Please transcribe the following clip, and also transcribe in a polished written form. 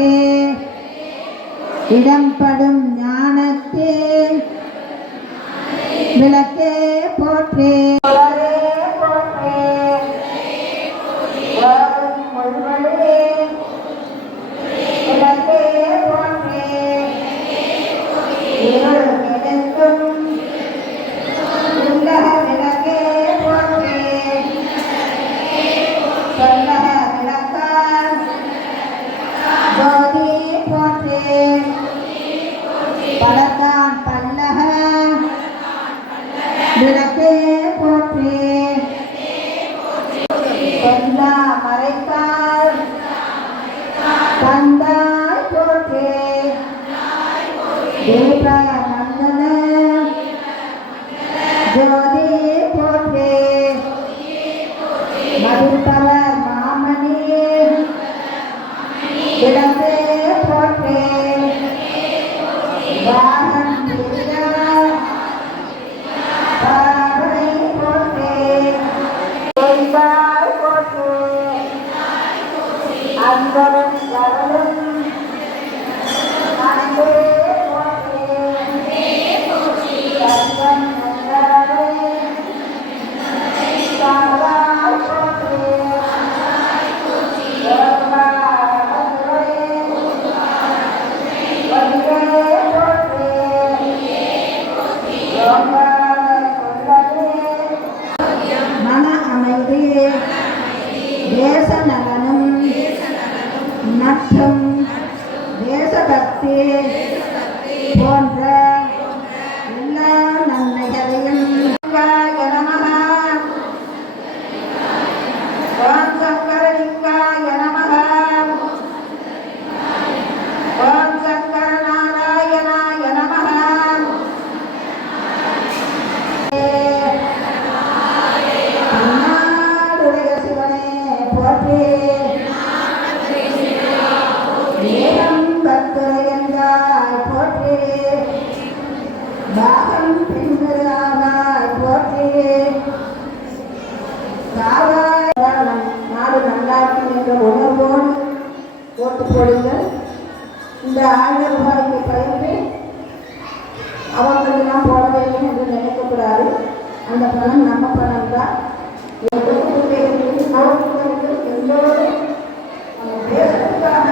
போற்றே இடம்படும் ஞானத்தே விளக்கே போற்றே பலத்தான் பல்லக விளக்கே போற்றே கொண்டா மறைத்தார் தந்தாய் போற்றே தேவ மங்கள ஜோதி போற்றே மதிப்பவர் மாமணி விளக்கே போற்றே மன அமைதி தேச நலனும் மற்றும் தேசபக்தி போன்ற எல்லா நன்மைகளையும் ஓம் சங்கரலிங்காய நமः ஓம் சங்கர நாராயணாய நமः நாடுடைய சிவனே போற்றே ஏகம் பக்தரையந்தாய் போற்றே பாகம் பெண்களாவாய் போற்றே காவாய் நாடு நல்லாக்கும் என்ற உணர்வோடு ஓட்டு போடுங்கள். இந்த 1000 ரூபாய்க்கு பயிர்ந்து அவங்களெல்லாம் போட வேண்டும் என்று நினைக்கக்கூடாது. அந்த பணம் நம்ம பணம் தான். எல்லோரும் நம்ம தேசத்துக்காக